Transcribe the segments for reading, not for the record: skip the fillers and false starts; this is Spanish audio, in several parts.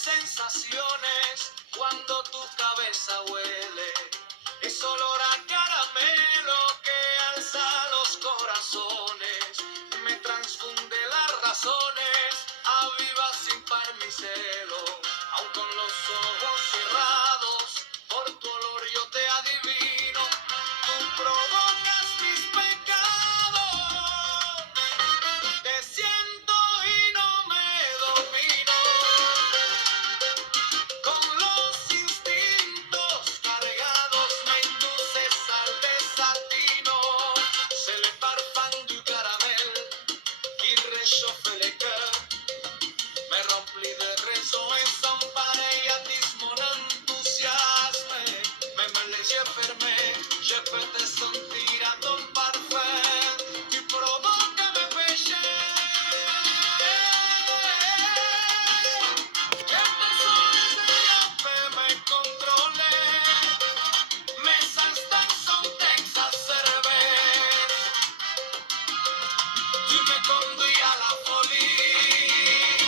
sensaciones cuando tu cabeza huele. Es olor a caramelo que alza los corazones, me transfunde las razones, aviva sin par mi celo. Aun con los ojos cerrados, por tu olor yo te adivino. Tú provocas mis pecados, te siento y no me domino. Con los instintos cargados me induces al desatino. C'est le parfum du caramel qui réchauffe les cœurs. Me remplis de raison et sans pareil atis mon enthousiasme. Même les yeux fermés, je peux te sentir à ton parfum. Tu provoques mes péchés. Que personne ne me contrôle. Mes instants sont exacerbés. Tu me conduis à la folie.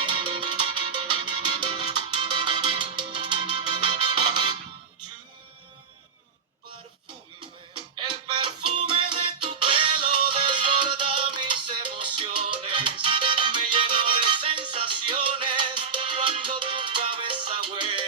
El perfume de tu pelo desborda mis emociones, me lleno de sensaciones cuando tu cabeza huele.